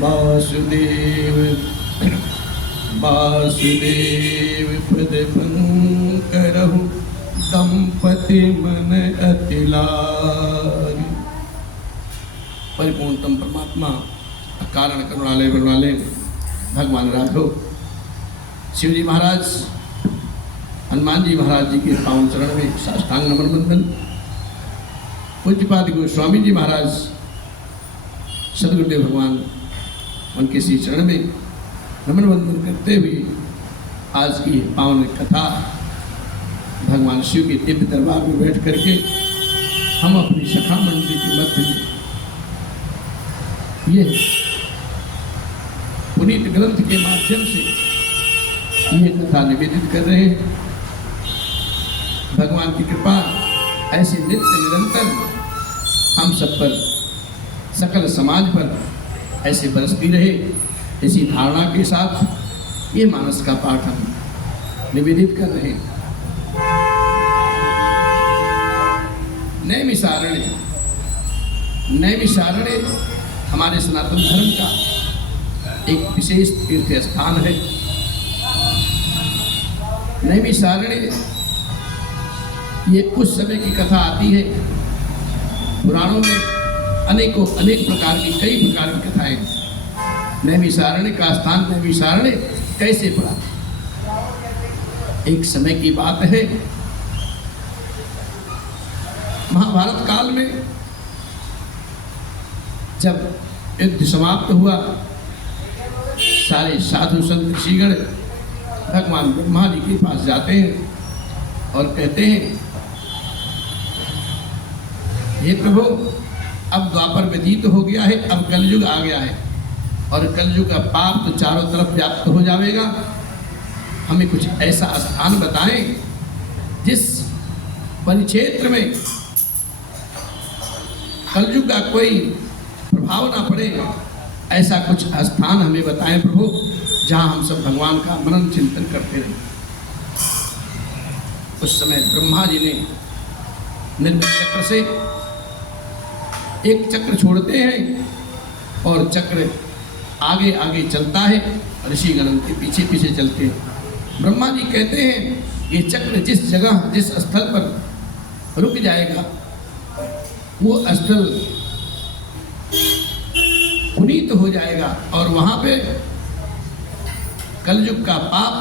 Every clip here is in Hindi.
वासुदेव वासुदेव पद पंकरहु दंपति मन अतिलारी। परिपूर्णतम परमात्मा कारण करुणालय बलवाले भगवान राघव शिवजी महाराज हनुमान जी महाराज जी के पावन चरण में साष्टांग नमन बंदन। पूज्यपाद गोस्वामी जी महाराज सदगुरुदेव भगवान उनके श्री चरण में नमन बंदन करते हुए आज की पावन कथा भगवान शिव के दिव्य दरबार में बैठ करके हम अपनी सखा मंडली के मध्य में ये पुनीत ग्रंथ के माध्यम से ये कथा निवेदित कर रहे हैं। भगवान की कृपा ऐसे नित्य निरंतर हम सब पर, सकल समाज पर ऐसे बरसती रहे। इसी धारणा के साथ ये मानस का पाठ हम निवेदित कर रहे हैं। नैमिषारण्य हमारे सनातन धर्म का एक विशेष तीर्थ स्थान है। नैमिषारण्य ये उस समय की कथा आती है। पुराणों में अनेक प्रकार की कई प्रकार की कथाएं। नैमिषारण्य का स्थान नैमिषारण्य कैसे पड़ा? एक समय की बात है, महाभारत काल में जब युद्ध समाप्त हुआ, सारे साधु संत ऋषिगण भगवान ब्रह्मा जी के पास जाते हैं और कहते हैं, हे प्रभु, अब द्वापर व्यतीत हो गया है, अब कलयुग आ गया है और कलयुग का पाप तो चारों तरफ व्याप्त हो जाएगा। हमें कुछ ऐसा स्थान बताएं जिस परिक्षेत्र में कलयुग का कोई प्रभाव ना पड़े। ऐसा कुछ स्थान हमें बताएं प्रभु, जहां हम सब भगवान का मनन चिंतन करते रहे। उस समय ब्रह्मा जी ने निर्मित चक्र से एक चक्र छोड़ते हैं और चक्र आगे आगे चलता है, ऋषिगण के पीछे पीछे चलते हैं। ब्रह्मा जी कहते हैं, ये चक्र जिस जगह जिस स्थल पर रुक जाएगा वो स्थल पुनीत हो जाएगा और वहां पे कलयुग का पाप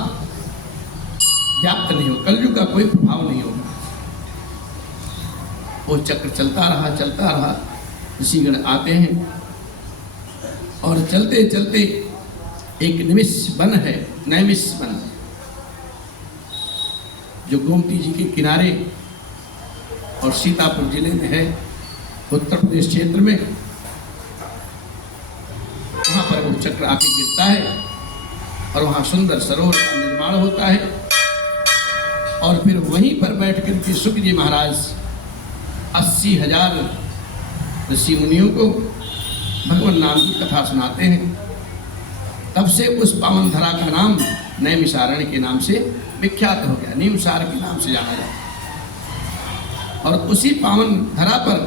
व्याप्त नहीं हो, कलयुग का कोई प्रभाव नहीं होगा। वो चक्र चलता रहा। ऋषिगण आते हैं और चलते चलते एक निमिष वन है, नैमिष वन, जो गोमती जी के किनारे और सीतापुर जिले में है, उत्तर प्रदेश क्षेत्र में। वहां पर वो चक्र आके गिरता है और वहां सुंदर सरोवर का निर्माण होता है। और फिर वहीं पर बैठ कर के शुक जी महाराज 80,000 ऋषि मुनियों को भगवान नाम की कथा सुनाते हैं। तब से उस पावन धरा का नाम नैमिषारण्य के नाम से विख्यात हो गया, नीमसार के नाम से जाना जाता। और उसी पावन धरा पर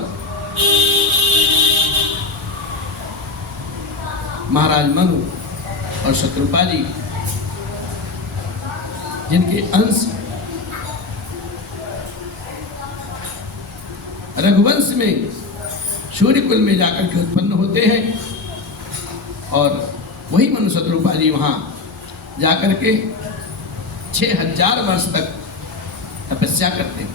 महाराज मनु और शत्रुपा जी, जिनके अंश रघुवंश में सूर्यकुल में जाकर के उत्पन्न होते हैं, और वही मनु शत्रुपा जी वहां जाकर के 6,000 वर्ष तक तपस्या करते हैं।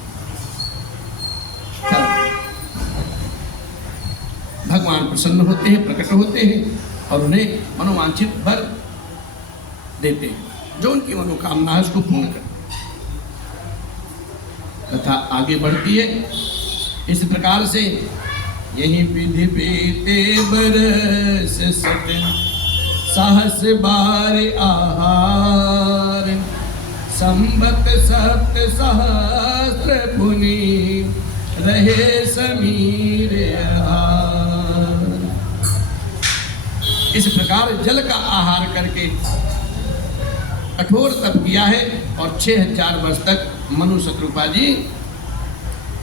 भगवान प्रसन्न होते हैं, प्रकट होते हैं और उन्हें मनोवांछित वर देते हैं, जो उनकी मनोकामना है उसको पूर्ण करते हैं। तथा आगे बढ़ती है इस प्रकार से, यही विधि बीते बरस सत सहस बार आहार, संबत सप्त सहस्त्र पुनि रहे समीर आहार। इस प्रकार जल का आहार करके कठोर तप किया है और 6,000 वर्ष तक मनु शत्रुपा जी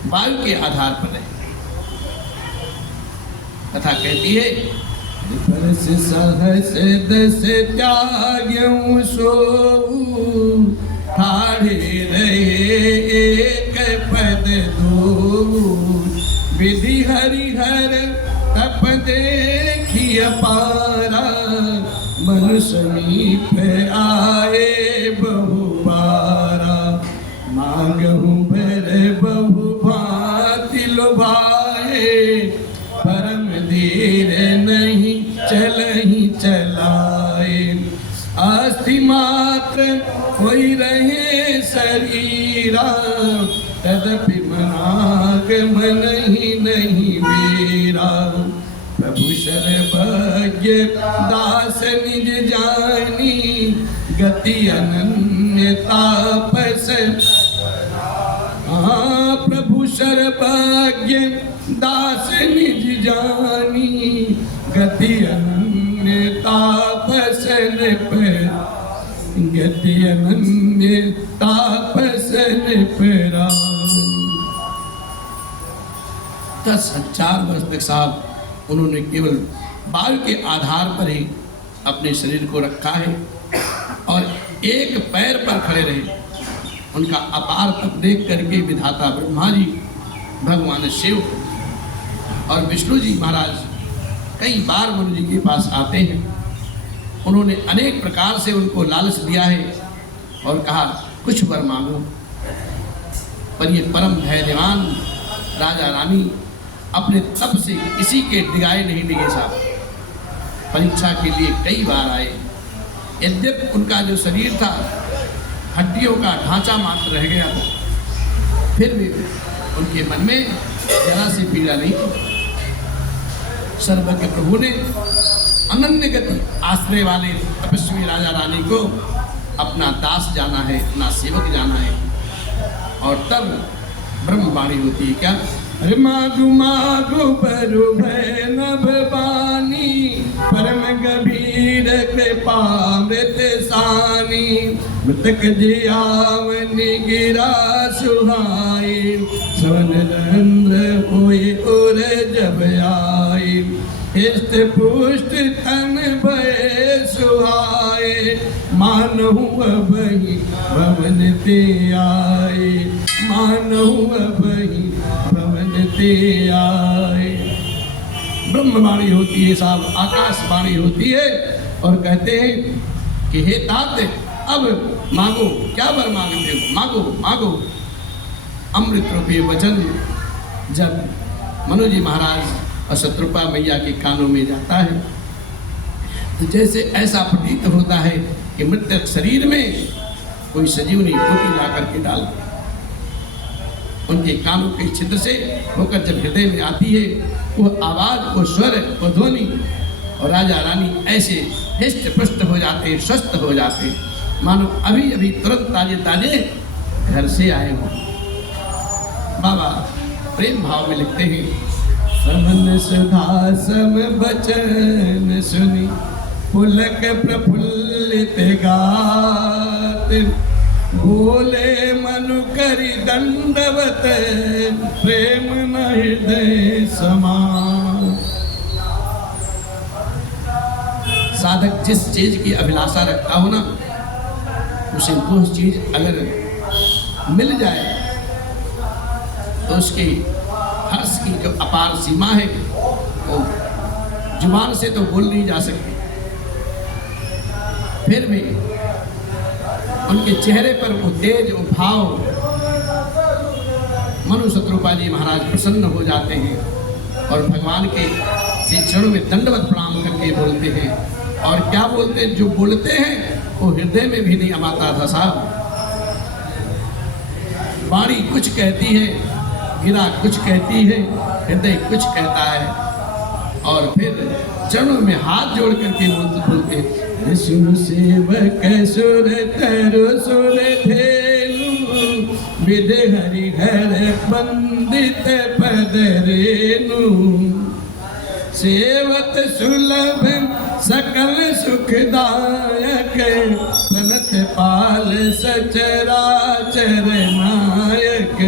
वायु के आधार पर रहे। कथा कहती है परस सहस दस त्याग्यं सोऊ ठाढ़े रहे एक पद दो विधि हरिहर तप देखिय पारा मन समीप आए बहु बारा मांगहु बर बहु भांति लुभाए परम धीर नहीं चलहि चलाए अस्थि मात्र कोई रहे शरीरा तदपि मनागमन ही नहीं वीरा प्रभु सर्वज्ञ दास निज जानी गति अनन्य तापस प्रभु सर्वज्ञ दास निज जानी गति अनन्य तापस गति अनन्य तापस परा। 10,000 वर्ष तक साहब उन्होंने केवल बाल के आधार पर ही अपने शरीर को रखा है और एक पैर पर खड़े रहे। उनका अपार तप देख करके विधाता ब्रह्मा जी, भगवान शिव और विष्णु जी महाराज कई बार मनु जी के पास आते हैं। उन्होंने अनेक प्रकार से उनको लालच दिया है और कहा कुछ वर मांगो, पर ये परम धैर्यवान राजा रानी अपने तप से किसी के डिगाए नहीं डिगे साहब। परीक्षा के लिए कई बार आए, यद्यप उनका जो शरीर था हड्डियों का ढांचा मात्र रह गया था, फिर भी उनके मन में जरा सी पीड़ा नहीं थी। सर्वज्ञ प्रभु ने अनन्य गति आश्रय वाले तपस्वी राजा रानी को अपना दास जाना है, अपना सेवक जाना है। और तब ब्रह्मवाणी होती है क्या? अरे मागु मागु बरु भैनव बानी परम गंभीर कृपामृत सानी मृतक जियावनि गिरा सुहाई सवन रंध्र होई और जब आई हिष्ट पुष्ट तन भय सुहाए मानहु अबहि भवन ते आए मानहु अबहि भवन ते आए। ब्रह्मवाणी होती है साहब, आकाशवाणी होती है और कहते हैं कि हे तात अब मांगो, क्या वर मांगते हो, मांगो मांगो। अमृत रूपी वचन जब मनु जी महाराज और शत्रुपा मैया के कानों में जाता है तो जैसे ऐसा प्रतीत होता है कि मृतक शरीर में कोई सजीवनी बूटी ला करके डाल दे। उनके कानों के छिद्र से होकर जब हृदय में आती है वो आवाज, वो स्वर, वो ध्वनि, और राजा रानी ऐसे हृष्ट पुष्ट हो जाते, स्वस्थ हो जाते, मानो अभी अभी तुरंत ताजे ताजे घर से आए हों। बाबा प्रेम भाव में लिखते हैं, समन सुधा सम बचन सुनी पुलक प्रफुल्लित गात बोले मनु करि दंडवत प्रेम न हृदय समान। साधक जिस चीज की अभिलाषा रखता हो ना, उसे वो चीज अगर मिल जाए तो उसके हर्ष की जो अपार सीमा है वो जुबान से तो बोल नहीं जा सकती। फिर भी उनके चेहरे पर वो तेज, वो भाव, मनु शत्रुपा जी महाराज प्रसन्न हो जाते हैं और भगवान के श्री चरणों में दंडवत प्रणाम करके बोलते हैं। और क्या बोलते हैं? जो बोलते हैं वो हृदय में भी नहीं amaता था साहब। वाणी कुछ कहती है, गिरा कुछ कहती है, हृदय कुछ कहता है। और फिर चरणों में हाथ जोड़ करके बोलते सुन सेवक सुर तरु सुर धेनु विद हरि घर बंदित पद रेनु सेवत सुलभ सकल सुखदायक प्रणत पाल सचराचर नायक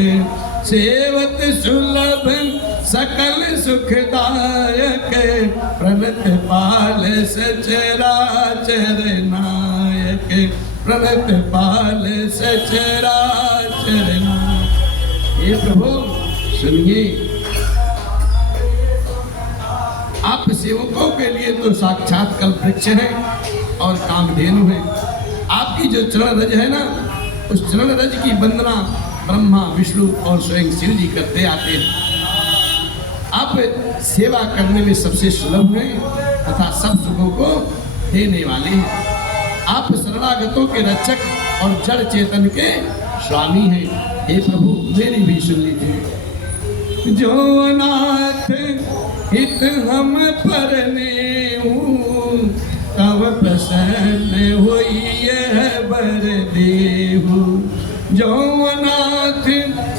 सेवत सुलभ सकल सुखदायक प्रणत पाल सचराचर नायक प्रणत पाल सचराचर नायक। हे प्रभु सुनिए, आप सेवकों के लिए तो साक्षात कल्प वृक्ष है और कामधेनु है। आपकी जो चरण रज है ना, उस चरण रज की वंदना ब्रह्मा विष्णु और स्वयं शिव जी करते आते हैं। आप सेवा करने में सबसे सुलभ हैं तथा सब सुखों को देने वाले हैं। आप शरणागतों के रक्षक और जड़ चेतन के स्वामी हैं। हे प्रभु मेरी भी सुन लीजिए। जो नाथ हित हम परने तब प्रसन्न होई यह बर देहु। जो नाथ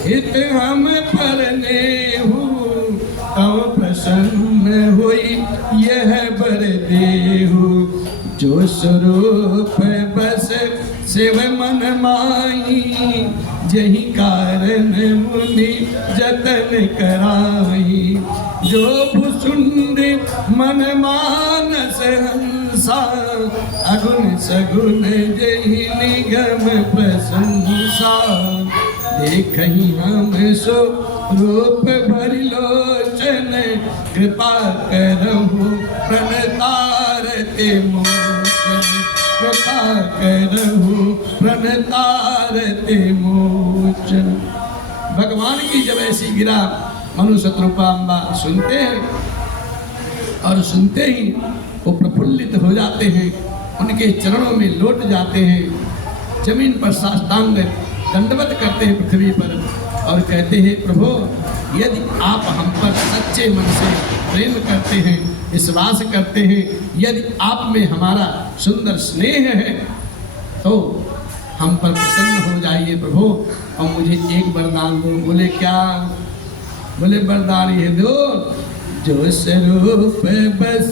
हित हम परने तब प्रसन्न होई यह बर देहु। जो स्वरूप बस शिव मन माही जही कारण मुनि जतन कराई। जो भुसुंड मन मानस हंसा अगुण सगुण जही निगम प्रशंसा। देखहि हम सो रूप भरि लोचन कृपा करहु प्रणतारते मोचन। कृपा करहु प्रणतारते मोचन। भगवान की जब ऐसी गिरा मनु शत्रुपांबा सुनते हैं और सुनते ही वो प्रफुल्लित हो जाते हैं, उनके चरणों में लौट जाते हैं, जमीन पर साष्टांग दंडवत करते हैं पृथ्वी पर और कहते हैं प्रभु यदि आप हम पर सच्चे मन से प्रेम करते हैं, विश्वास करते हैं, यदि आप में हमारा सुंदर स्नेह है तो हम पर प्रसन्न हो जाइए प्रभु और मुझे एक वरदान दो। बोले क्या? बोले वरदान ये दो, जो स्वरूप बस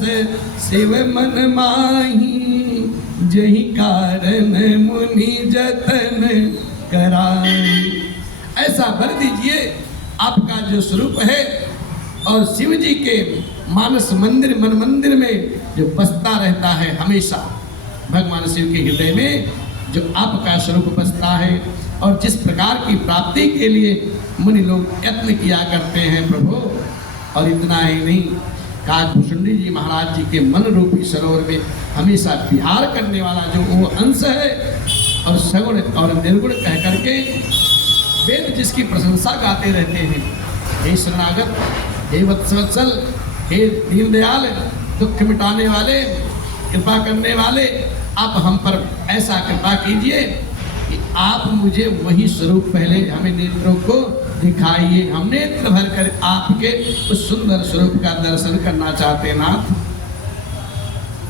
शिव मन माही जही कारण मुनि जतन कराई। ऐसा वर दीजिए आपका जो स्वरूप है और शिव जी के मानस मंदिर मन मंदिर में जो बसता रहता है हमेशा, भगवान शिव के हृदय में जो आपका स्वरूप बसता है और जिस प्रकार की प्राप्ति के लिए मुनि लोग यत्न किया करते हैं प्रभु। और इतना ही नहीं, काकभूषुंडी जी महाराज जी के मन रूपी सरोवर में हमेशा विहार करने वाला जो वो अंश है और सगुण और निर्गुण कह करके वेद जिसकी प्रशंसा गाते रहते हैं। हे शरणागत, हे वत्सवत्सल, हे दीनदयाल, दुख मिटाने वाले, कृपा करने वाले, आप हम पर ऐसा कृपा कीजिए कि आप मुझे वही स्वरूप पहले हमें नेत्रों को दिखाइए। हम नेत्र भर कर आपके उस सुंदर स्वरूप का दर्शन करना चाहते नाथ।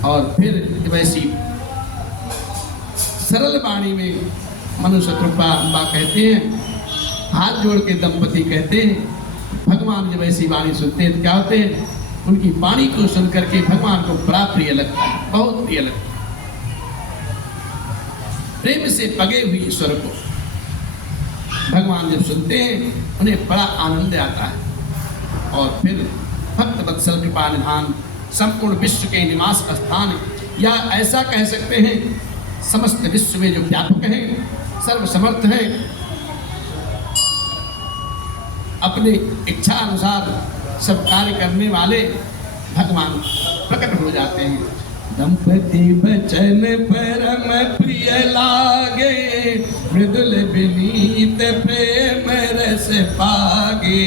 और फिर वैसी सरल वाणी में मनु शत्रुपांबा कहते हैं, हाथ जोड़ के दंपति कहते हैं, भगवान जब ऐसी वाणी सुनते हैं तो क्या होते हैं, उनकी वाणी को सुन करके भगवान को बड़ा प्रिय लगता है, बहुत प्रिय लगता है। प्रेम से पगे हुए ईश्वर को भगवान जब सुनते हैं उन्हें बड़ा आनंद आता है। और फिर भक्त वत्सल कृपा निधान संपूर्ण विश्व के निवास स्थान, या ऐसा कह सकते हैं समस्त विश्व में जो व्यापक हैं, सर्वसमर्थ हैं, अपने इच्छा अनुसार सब कार्य करने वाले भगवान प्रकट हो जाते हैं। दंपति बचन परम प्रिय लागे, मृदुल विनीत प्रेम रस पागे।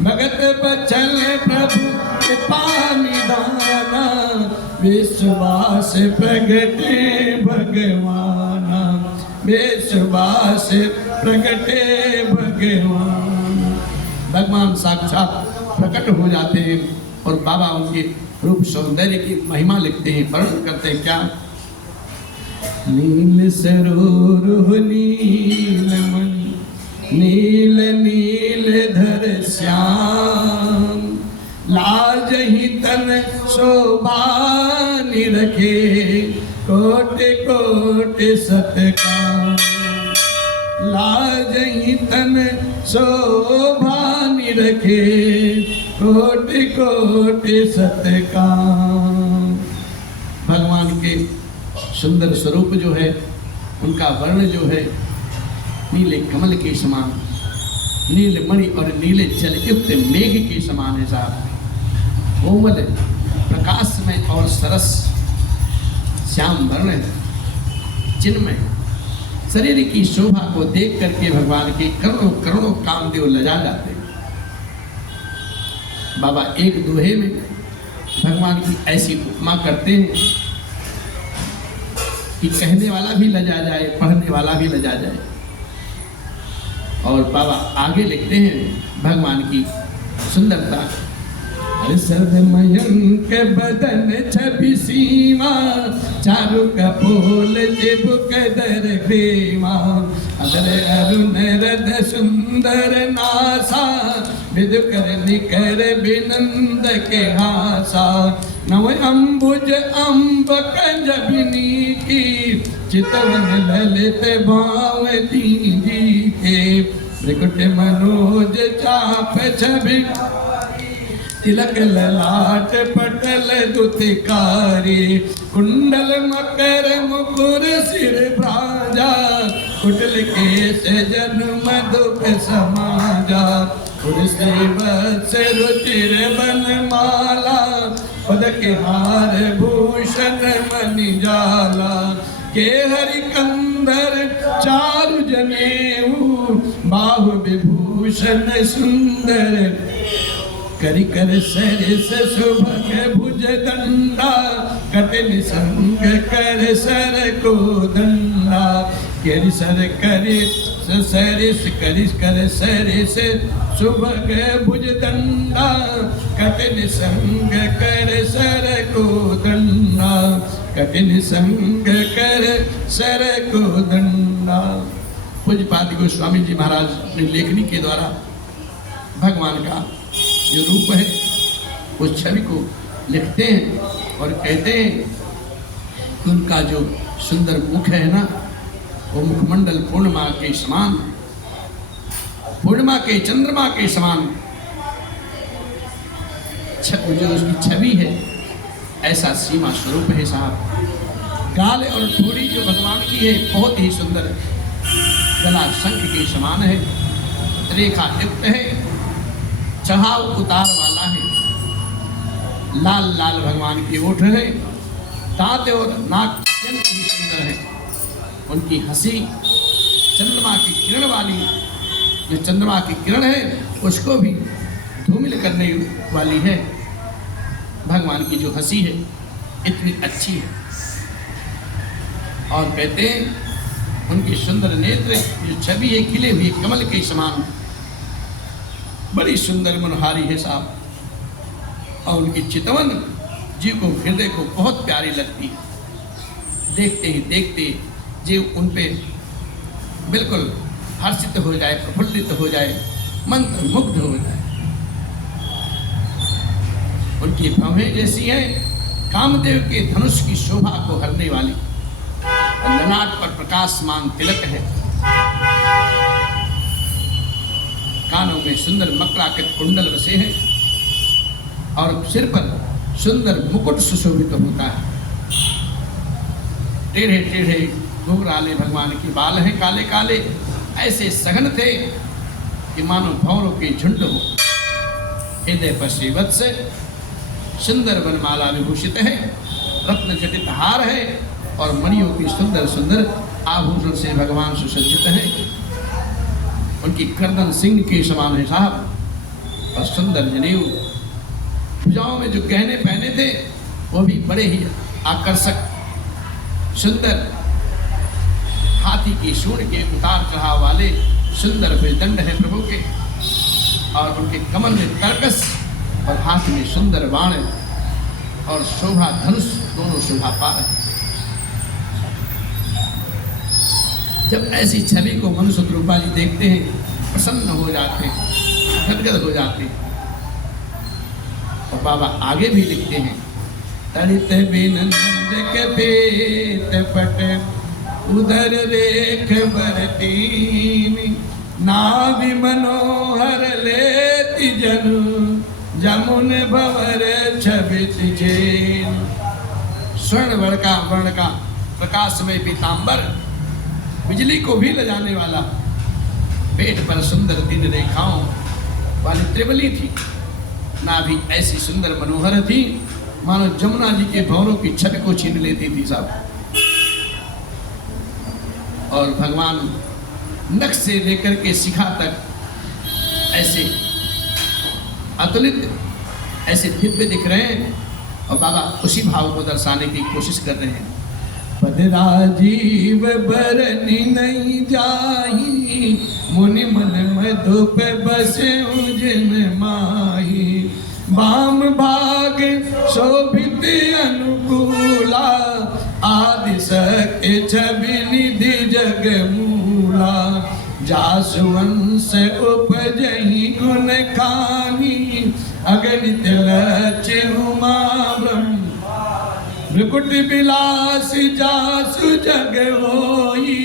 भगत बचन प्रभु कृपा निधाना, विश्वास प्रगटे भगवाना। विश्वास प्रगटे भगवान। भगवान साक्षात प्रकट हो जाते हैं और बाबा उनके रूप सौंदर्य की महिमा लिखते हैं, वर्णन करते हैं। क्या? नील सरोरुह नीलमणि, नील नील धर श्याम। लाज ही तन शोभा निरखे, कोट कोट सतकाम। लाज ही तन शोभा निरखे, कोटि कोटि सतकाम। भगवान के सुंदर स्वरूप जो है, उनका वर्ण जो है नीले कमल के समान, नील मणि और नीले जल युक्त मेघ के समान है साहब। कोमल प्रकाश में और सरस श्याम वर्ण है, जिनमें शरीर की शोभा को देख करके भगवान के करोड़ों करोड़ों कामदेव लजा जाते हैं। बाबा एक दोहे में भगवान की ऐसी उपमा करते हैं कि कहने वाला भी लजा जाए, पढ़ने वाला भी लजा जाए। और बाबा आगे लिखते हैं भगवान की सुंदरता। मयंक बदन छवि सीमा, चारु कपोल जिब कदर प्रेमा, अदर अरुण रद सुंदर नासा, विद कर निकर बिनंद के हासा, नव अंबुज अम्ब कंजबिनी की, चितवन ललित भाव दीदी के, त्रिकुट मनोज चाप छवि, तिलक ललाट पटल दुतिकारी, कुंडल मकर मुकुर सिर भ्राजा, कुटल केश जन्म दुख समाजा, पुरसे बस रुचिर बनमाला, पदक हार भूषण मणि जाला, के हरि कंधर चारु जनेऊ, बाहु विभूषण सुंदर, करि कर सरिस सुभग भुज दंडा, कटिन संग कर सर को दंडा, करि सर करि सरिस करिस कर सरिस सुभग भुज दंडा, कटिन संग कर सर को दंडा, कटिन संग कर सर को दंडा। पूज्यपाद गोस्वामी जी महाराज अपनी लेखनी के द्वारा भगवान का जो रूप है उस छवि को लिखते हैं और कहते हैं कि उनका जो सुंदर मुख है ना, वो मुखमंडल पूर्णिमा के समान, पूर्णिमा के चंद्रमा के समान जो उसकी छवि है, ऐसा सीमा स्वरूप है साहब। गाल और ठोड़ी जो भगवान की है बहुत ही सुंदर है, गला शंख के समान है, रेखा युक्त है, चढ़ाव उतार वाला है, लाल लाल भगवान की ओठ है, दांत और नाक अत्यंत ही सुंदर है। उनकी हंसी चंद्रमा की किरण वाली, जो चंद्रमा की किरण है उसको भी धूमिल करने वाली है। भगवान की जो हंसी है इतनी अच्छी है। और कहते हैं उनकी सुंदर नेत्र जो छवि है खिले हुए कमल के समान, बड़ी सुंदर मनोहारी है साहब। और उनकी चितवन जीव को हृदय को बहुत प्यारी लगती है। देखते ही देखते जीव उन पे बिल्कुल हर्षित हो जाए, प्रफुल्लित हो जाए, मंत्र मुग्ध हो जाए। उनकी भवें जैसी हैं कामदेव के धनुष की शोभा को हरने वाली। ललाट पर प्रकाशमान तिलक है, कानों में सुंदर मकराकृत कुंडल बसे हैं और सिर पर सुंदर मुकुट सुशोभित होता है। टेढ़े टेढ़े घुंघराले भगवान की बाल हैं, काले काले, ऐसे सघन थे कि मानो भंवरों के झुंड हो। हृदय पर श्रीवत्स सुंदर वनमाला विभूषित है, रत्न जटित हार है और मणियों की सुंदर सुंदर आभूषण से भगवान सुसज्जित है। उनकी गर्दन सिंह के समान है साहब और सुंदर जनेऊ। भुजाओं में जो गहने पहने थे वो भी बड़े ही आकर्षक सुंदर, हाथी की सूंड के उतार चढ़ाव वाले सुंदर भुजदंड है प्रभु के। और उनके कमल में कर्कश और हाथ में सुंदर बाण और शोभा धनुष दोनों शोभा पा रहे। जब ऐसी छवि को मनुष्य रूपा जी देखते हैं प्रसन्न हो जाते हैं, गदगद हो जाते हैं। और बाबा आगे भी लिखते हैं, तड़ित बिनंद के पेट पट उधर रेख बरतीन, नाभि मनोहर लेति जनु जमुन भंवर छबित झेल। स्वर्ण वर्ण का प्रकाशमय पीतांबर, बिजली को भी लजाने वाला, पेट पर सुंदर 3 रेखाओं वाली त्रिवली थी। नाभि ऐसी सुंदर मनोहर थी मानो जमुना जी के भंवरों की छवि को छीन लेती थी साहब। और भगवान नख से लेकर के शिखा तक ऐसे अतुलित, ऐसे दिव्य दिख रहे हैं। और बाबा उसी भाव को दर्शाने की कोशिश कर रहे हैं। पद राजीव बरनी नहीं जाही, मुनि मन मधुप बसे उजन माही। वाम भाग शोभित अनुकूला, आदि शक्ति छवि निधि जग मूला। जासुवंश उपजहि गुण खानी, अगणित रचि उमा ब्रह्म। भृकुट विलास जासु जग होई,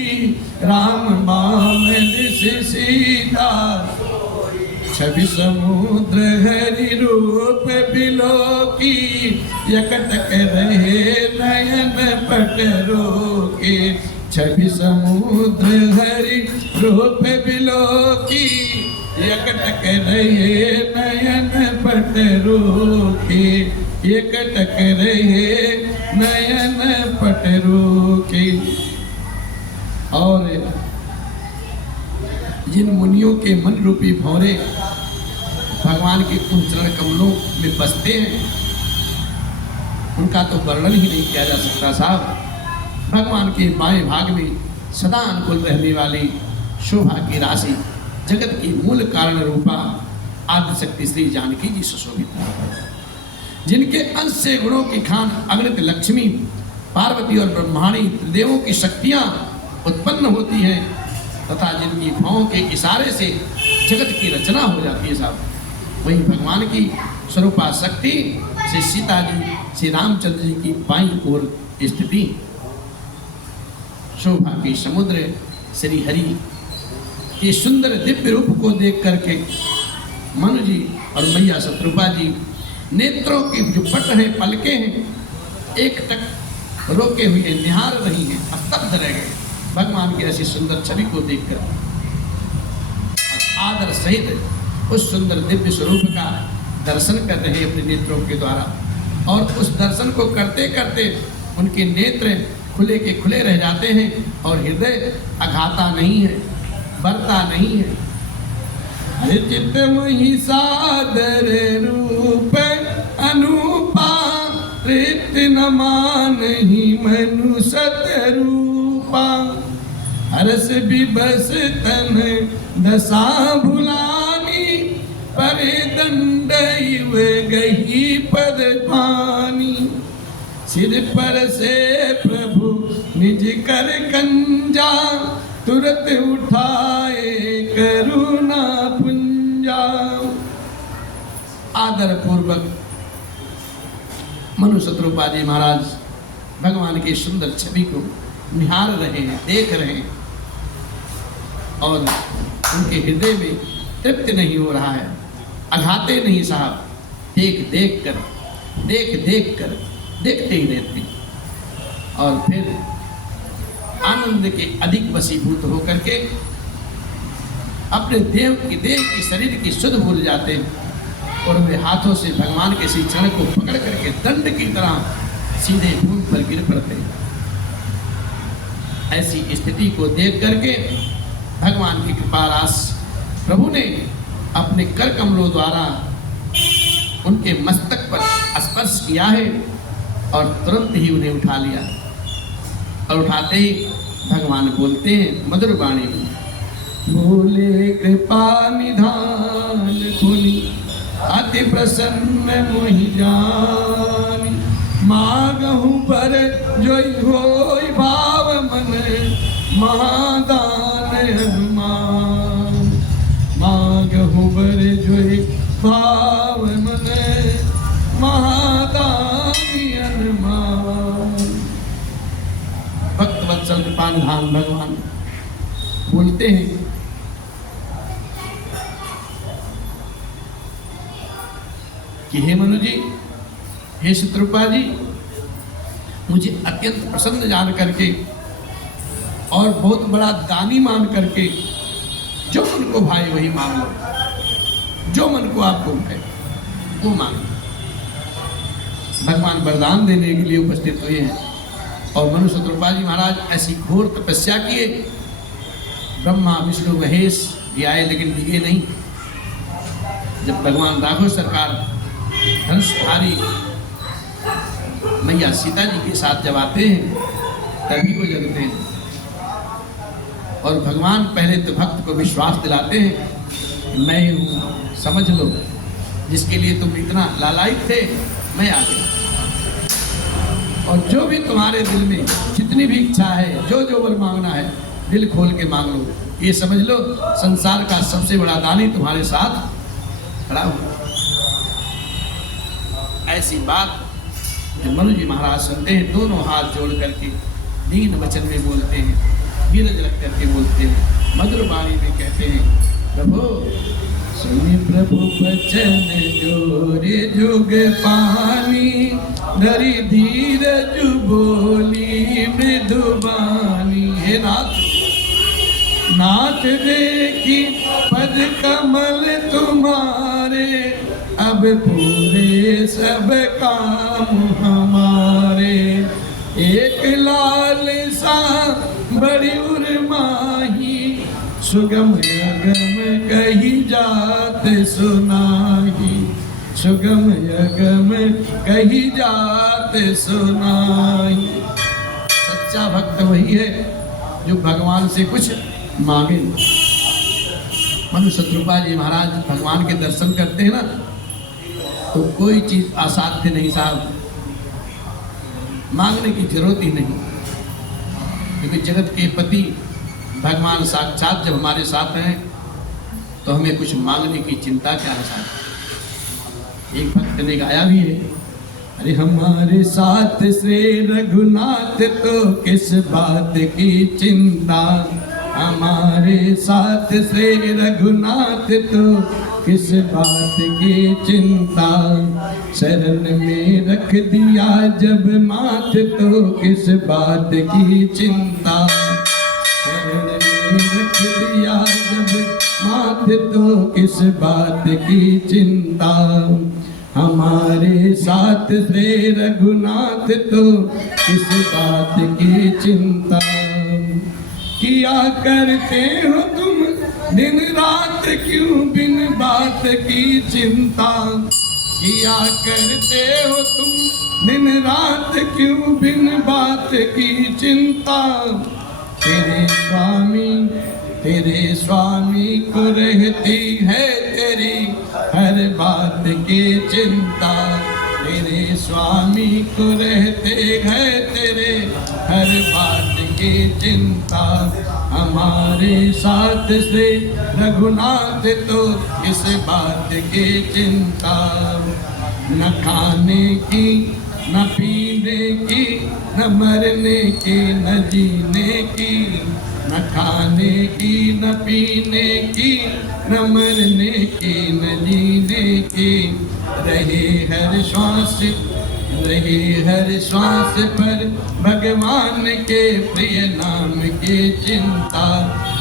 राम बाम दिस सीता। छवि समुद्र हरि रूप बिलोकी, एकटक रहे नयन पट रोके। छवि समुद्र हरि रूप बिलोकी, एकटक रहे नयन पट रोके। एकटक रहे नयन पट रोके। और जिन मुनियों के मन रूपी भंवरे भगवान के उन चरण कमलों में बसते हैं, उनका तो वर्णन ही नहीं किया जा सकता साहब। भगवान के बाएं भाग में सदा अनुकूल रहने वाली शोभा की राशि, जगत की मूल कारण रूपा आदि शक्ति श्री जानकी जी सुशोभित है। जिनके अंश से गुणों की खान अगणित लक्ष्मी, पार्वती और ब्रह्माणी देवों की शक्तियां उत्पन्न होती हैं, तथा जिनकी भावों के इशारे से जगत की रचना हो जाती है साहब। वही भगवान की स्वरूपा शक्ति से सीता जी, श्री रामचंद्र जी की बाईं ओर स्थिति। शोभा के समुद्र श्री हरि के सुंदर दिव्य रूप को देख करके मनु जी और मैया शत्रुपा जी नेत्रों की जो पट है, पलके हैं, एक तक रोके हुए निहार रही हैं, स्तब्ध रह गए भगवान की ऐसी सुंदर छवि को देखकर। आदर सहित उस सुंदर दिव्य स्वरूप का दर्शन कर रहे हैं अपने नेत्रों के द्वारा। और उस दर्शन को करते करते उनके नेत्र खुले के खुले रह जाते हैं और हृदय अघाता नहीं है, बरता नहीं है। चित मुहि सादर रूप अनुपा, प्रीत न मानहि मनु सतरूपा। हरस विबस तन दशा भुलानी, परे दंड इव गही पद पानी। सिर पर से प्रभु निज कर कंजा, तुरत उठाए करुणा पुंजा। आदर पूर्वक मनु शत्रुपा जी महाराज भगवान की सुंदर छवि को निहार रहे हैं, देख रहे हैं। और उनके हृदय में तृप्ति नहीं हो रहा है, अघाते नहीं साहब। देख देख कर देखते ही रहते। और फिर आनंद के अधिक वशीभूत होकर के अपने देव की शरीर की सुध भूल जाते हैं और वे हाथों से भगवान के श्री चरण को पकड़ करके दंड की तरह सीधे भूमि पर गिर पड़ते हैं। ऐसी स्थिति को देख करके भगवान की कृपा रास प्रभु ने अपने कर कमलों द्वारा उनके मस्तक पर स्पर्श किया है और तुरंत ही उन्हें उठा लिया। और उठाते ही भगवान बोलते हैं मधुर वाणी में, बोले कृपा निधान खुनी, अति प्रसन्न मोहि जानी। मागहु पर जोई होई भाव मन, महादान हनुमान। मागहु पर जोई भाव मन, महादान हनुमान। भक्त वत्सल कृपानिधान भगवान बोलते हैं, कि हे मनु जी, हे शत्रुपा जी, मुझे अत्यंत प्रसन्न जान करके और बहुत बड़ा दानी मान करके जो मन को भाई वही मांग लो, जो मन को आपको भाई वो मांग लो। भगवान वरदान देने के लिए उपस्थित हुए हैं और मनु शत्रुपा जी महाराज ऐसी घोर तपस्या किए। ब्रह्मा विष्णु महेश भी आए लेकिन डिगे नहीं। जब भगवान राघव सरकार धनुषधारी मैया सीता जी के साथ जब आते हैं तभी वो जगते हैं और भगवान पहले तो भक्त को विश्वास दिलाते हैं कि मैं हूँ, समझ लो, जिसके लिए तुम इतना लालायित थे मैं आ गया। और जो भी तुम्हारे दिल में जितनी भी इच्छा है, जो जो वर मांगना है, दिल खोल के मांग लो। ये समझ लो संसार का सबसे बड़ा दानी तुम्हारे साथ खड़ा हुआ। ऐसी बात जब मनु जी महाराज सुनते हैं, दोनों हाथ जोड़ करके दीन वचन में बोलते हैं, धीरज रख करके बोलते हैं, मधुर वाणी में कहते हैं, प्रभु सुनि प्रभु बचन जोरे जुग पानी, धरि धीरज बोली मृदुबानी। हे नाथ, नाथ देखी पद कमल तुम्हारे, अब पूरे सब काम हमारे। एक लाल सा बड़ी उर्माही, सुगम अगम कही जात सुनाही, सुगम अगम कही जात सुनाही। सच्चा भक्त वही है जो भगवान से कुछ मांगे। मनु शत्रुपा जी महाराज भगवान के दर्शन करते हैं ना, तो कोई चीज असाध्य नहीं साहब, मांगने की जरूरत ही नहीं, क्योंकि जगत के पति भगवान साक्षात जब हमारे साथ हैं तो हमें कुछ मांगने की चिंता क्या है साहब। एक भक्त ने गाया भी है, अरे हमारे साथ श्री रघुनाथ तो किस बात की चिंता, हमारे साथ श्री रघुनाथ तो किस बात की चिंता। शरण में रख दिया जब माथ तो किस बात की चिंता, शरण में रख दिया जब माथ तो किस बात की चिंता। हमारे साथ श्री रघुनाथ तो किस बात की चिंता। किया करते हो तुम दिन रात क्यों बिन बात की चिंता, किया करते हो तुम दिन रात क्यों बिन बात की चिंता। तेरे स्वामी को रहती है तेरी हर बात की चिंता, तेरे स्वामी को रहते हैं तेरे हर बात की चिंता। हमारे साथ से रघुनाथ तो इस बात की चिंता। न खाने की न पीने की न मरने की न जीने की, न खाने की न पीने की न मरने की न जीने की। रहे हर श्वास पर भगवान के प्रिय नाम की चिंता,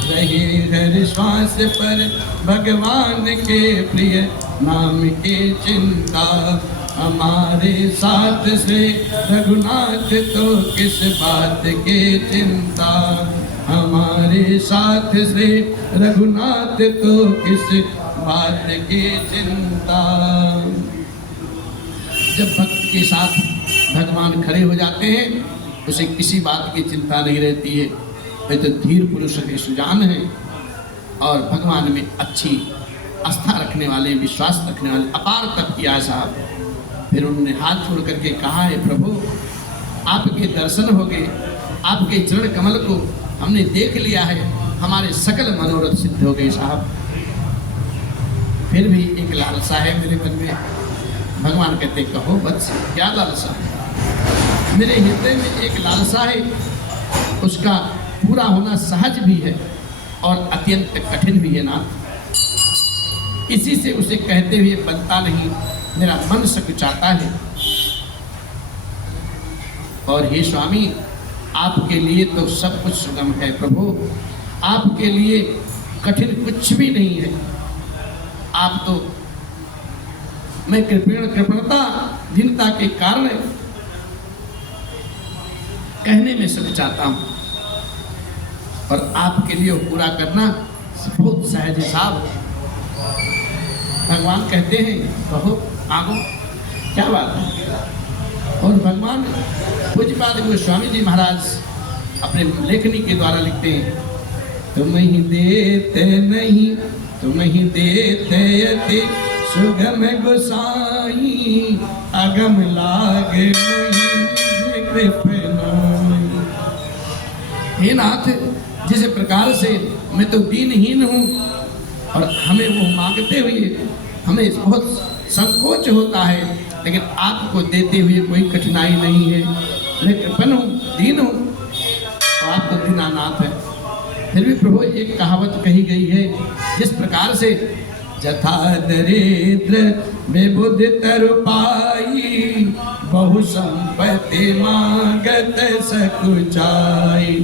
रहे हर श्वास पर भगवान के प्रिय नाम की चिंता। हमारे साथ से रघुनाथ तो किस बात की चिंता, हमारे साथ से रघुनाथ तो किस बात की चिंता। जब भक्त के साथ भगवान खड़े हो जाते हैं उसे किसी बात की चिंता नहीं रहती है। वे तो धीर पुरुष के सुजान हैं और भगवान में अच्छी आस्था रखने वाले, विश्वास रखने वाले, अपार तप किया साहब। फिर उन्होंने हाथ छोड़ करके कहा है, प्रभु आपके दर्शन हो गए, आपके चरण कमल को हमने देख लिया है, हमारे सकल मनोरथ सिद्ध हो गए साहब। फिर भी एक लालसा है मेरे मन में। भगवान कहते कहो वत्स, क्या लालसा है? मेरे हृदय में एक लालसा है, उसका पूरा होना सहज भी है और अत्यंत कठिन भी है ना। इसी से उसे कहते हुए बनता नहीं मेरा मन सकुचाता है। और हे स्वामी, आपके लिए तो सब कुछ सुगम है प्रभु, आपके लिए कठिन कुछ भी नहीं है। आप तो, मैं कृपणता दीनता के कारण कहने में सकुचाता हूं, और आपके लिए पूरा करना बहुत सहज है साहब। भगवान कहते हैं कहो आगो, क्या बात है। और भगवान पूज्यपाद गोस्वामी जी महाराज अपने लेखनी के द्वारा लिखते हैं, तुम ही देते नहीं, तुम ही देते यति सुगम गोसाई, अगम लागे हे नाथ, जिस प्रकार से मैं तो दीनहीन हूँ और हमें वो मांगते हुए हमें बहुत संकोच होता है, लेकिन आपको देते हुए कोई कठिनाई नहीं है। मैं कृपण हूँ, दीन हूँ, और आप तो दीनानाथ है। फिर भी प्रभु एक कहावत कही गई है, जिस प्रकार से जथा दरिद्र में बुद्धि तरु पाई, बहु संपत्ति मांगत सकुचाई,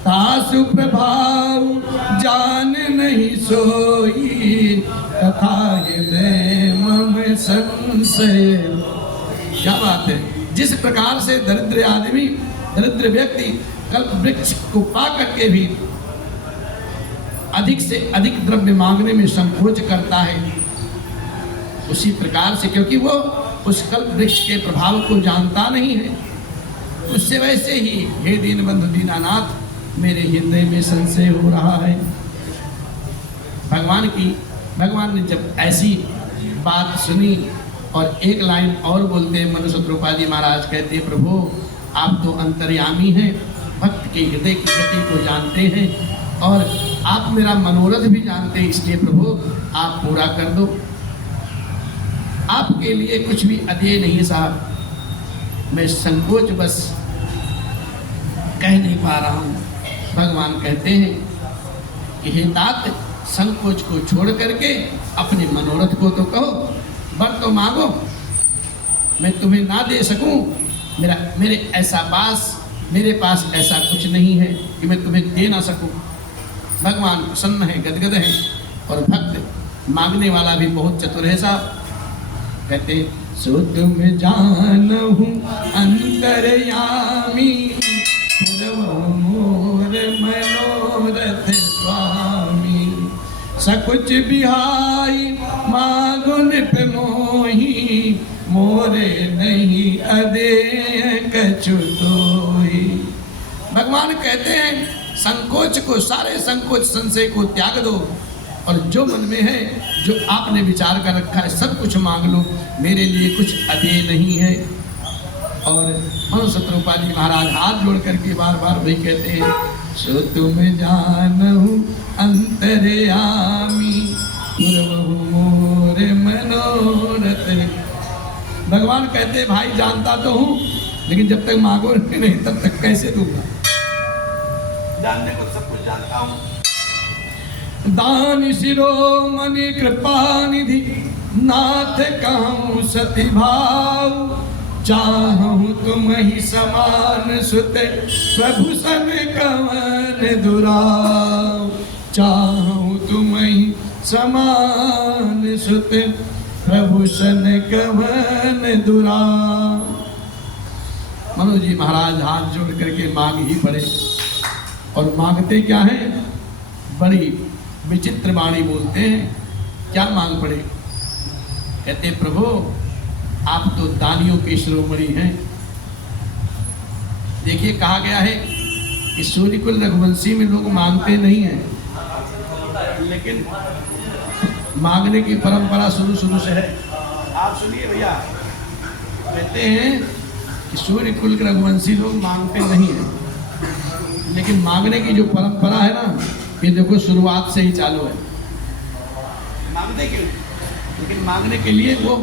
तासु प्रभाव जान नहीं सोई, तथा हृदय मम संशय। क्या बात है। जिस प्रकार से दरिद्र आदमी, दरिद्र व्यक्ति कल्प वृक्ष को पा करके भी अधिक से अधिक द्रव्य मांगने में संकोच करता है, उसी प्रकार से, क्योंकि वो उस कल्प वृक्ष के प्रभाव को जानता नहीं है, उससे वैसे ही हे दीनबंधु दीनानाथ, मेरे हृदय में संशय हो रहा है। भगवान ने जब ऐसी बात सुनी और एक लाइन और बोलते हैं, मनु शत्रुपादी महाराज कहते, प्रभु आप तो अंतर्यामी हैं, भक्त के हृदय की गति को जानते हैं, और आप मेरा मनोरथ भी जानते हैं, इसलिए प्रभु आप पूरा कर दो। आपके लिए कुछ भी अधेय नहीं है साहब, मैं संकोच बस कह नहीं पा रहा हूँ। भगवान कहते हैं कि हे तात, संकोच को छोड़ करके अपने मनोरथ को तो कहो, वर तो मांगो। मैं तुम्हें ना दे सकूं, मेरे पास ऐसा कुछ नहीं है कि मैं तुम्हें दे ना सकूं। भगवान प्रसन्न है, गदगद है, और भक्त मांगने वाला भी बहुत चतुर है साहब। कहते सो तुम जानहु अंतर्यामी, मोर मनोरथ स्वामी, सकुच बिहाई मांगो निप मोही, मोरे नहीं अदेय कछु दोही। भगवान कहते हैं संकोच को, सारे संकोच संशय को त्याग दो, और जो मन में है, जो आपने विचार कर रखा है, सब कुछ मांग लो, मेरे लिए कुछ अधेय नहीं है। और मनु शत्रुपादी महाराज हाथ जोड़ करके बार बार वही कहते हैं, सो तुम जानहु अंतर्यामी, पुरवहु मोर मनोरथ। भगवान कहते हैं भाई जानता तो हूँ, लेकिन जब तक मांगो नहीं तब तक कैसे दूंगा। जानने को सब कुछ जानता हूँ। दान शिरोमणि कृपा निधि, नाथ कहूँ सति भाव, चाहूँ तुम ही समान सुते, प्रभु सन कवन दुराव। चाहूँ तुम ही समान सुते, प्रभु सन कवन दुराव। मनु जी महाराज हाथ जोड़ करके मांग ही पड़े, और मांगते क्या है, बड़ी विचित्र वाणी बोलते हैं। क्या मांग पड़े, कहते प्रभु आप तो दानियों के शिरोमणि हैं। देखिए कहा गया है कि सूर्यकुल रघुवंशी में लोग मांगते नहीं हैं, लेकिन मांगने की परंपरा शुरू से है। आप सुनिए भैया, कहते हैं कि सूर्यकुल के रघुवंशी लोग मांगते नहीं हैं, लेकिन मांगने की जो परंपरा है ना, ये देखो शुरुआत से ही चालू है। मांगने के लिए, लेकिन मांगने के लिए वो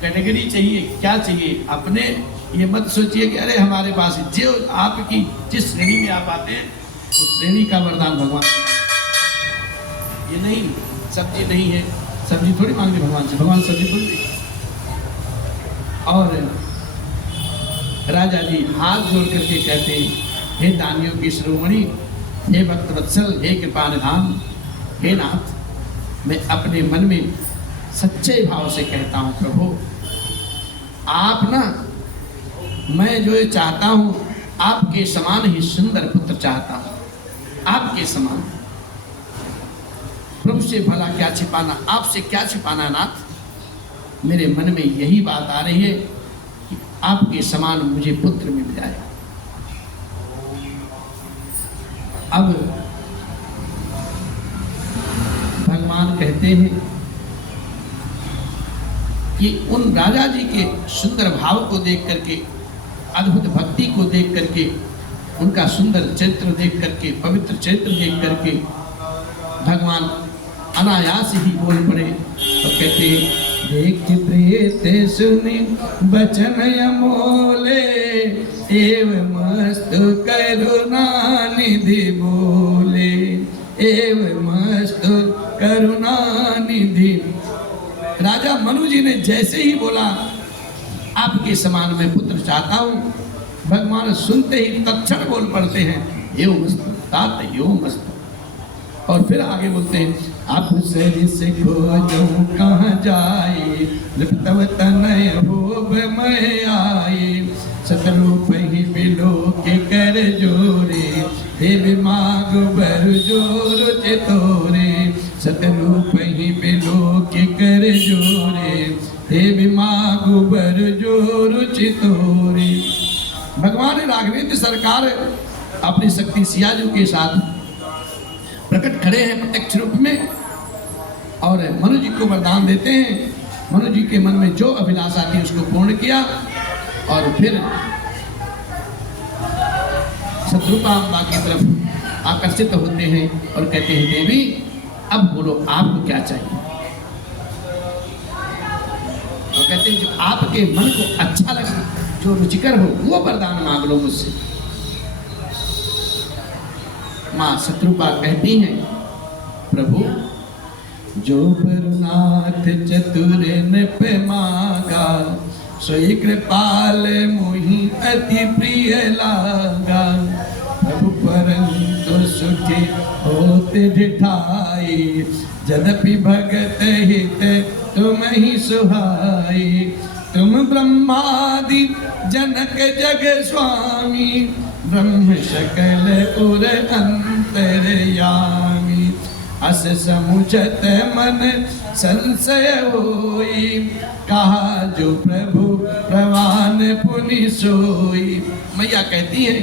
कैटेगरी चाहिए। क्या चाहिए, अपने ये मत सोचिए कि अरे हमारे पास जो आपकी जिस श्रेणी में आप आते हैं उस श्रेणी का वरदान भगवान। ये नहीं, सब्जी नहीं है, सब्जी थोड़ी मांगनी भगवान से, भगवान सब्जी थोड़ी। और राजा जी हाथ जोड़ करके कहते हैं, हे दानियों की शिरोमणि, हे भक्त वत्सल, हे कृपा निधान, हे नाथ, मैं अपने मन में सच्चे भाव से कहता हूँ प्रभु, आप ना, मैं जो चाहता हूँ आपके समान ही सुंदर पुत्र चाहता हूँ, आपके समान। प्रभु से भला क्या छिपाना, आपसे क्या छिपाना नाथ, मेरे मन में यही बात आ रही है कि आपके समान मुझे पुत्र मिल जाए। अब भगवान कहते हैं कि उन राजा जी के सुंदर भाव को देख करके, अद्भुत भक्ति को देख करके, उनका सुंदर चरित्र देख करके, पवित्र चरित्र देख करके भगवान अनायास ही बोल पड़े और कहते हैं, देख प्रीत सुनि बचन अमोले, एव मस्त करुणा निधि बोले, एव मस्त करुणा निधि। राजा मनु जी ने जैसे ही बोला आपके समान मैं पुत्र चाहता हूँ, भगवान सुनते ही तत्क्षण बोल पड़ते हैं, यो मस्त तात यो मस्त। और फिर आगे बोलते हैं, आप सर से खोजो कहाँ जाए, तब तनय होब मैं आए, सतरूप ही बिलो के कर जोरे, देव माग बर जोर चितोरे, सतरूप ही बिलो के कर जोरे, देव माग बर जोर चितोरे। भगवान राघवेंद्र सरकार अपनी शक्ति सियाजू के साथ प्रकट खड़े हैं प्रत्यक्ष रूप में और मनु जी को वरदान देते हैं। मनु जी के मन में जो अभिलाषा थी उसको पूर्ण किया और फिर शत्रुपांबा की तरफ आकर्षित होते हैं और कहते हैं, देवी अब बोलो आपको क्या चाहिए। और कहते हैं, जो आपके मन को अच्छा लगे, जो रुचिकर हो, वो वरदान मांग लो मुझसे। माँ शत्रुपा कहती हैं, प्रभु जो प्रभुनाथ चतुर नृप मांगा, सोई कृपाल मोहि अति प्रिय लागा, प्रभु परंतु सुखी होते ढिठाई, यद्यपि भगत हित तुम ही सुहाई, तुम ब्रह्मादि जनक जग स्वामी, ब्रह्म सकल उर अंतरयामी, अस समुचत मन संशय होई, कहा जो प्रभु प्रवान पुनि सोई। मैया कहती है,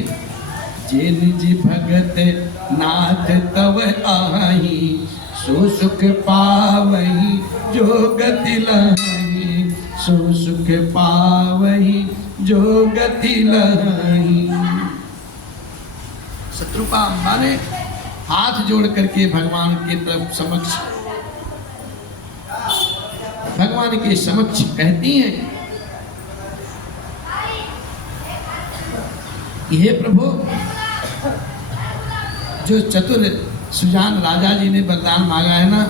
जे निज भगत नाथ तव आही, सो सुख पावही जो गति लही, सो सुख पावही जो गति लही। शत्रुपा अम्बा ने हाथ जोड़ करके भगवान की तरफ समक्ष, भगवान के समक्ष कहती हैं, हे प्रभु, जो चतुर सुजान राजा जी ने वरदान मांगा है ना,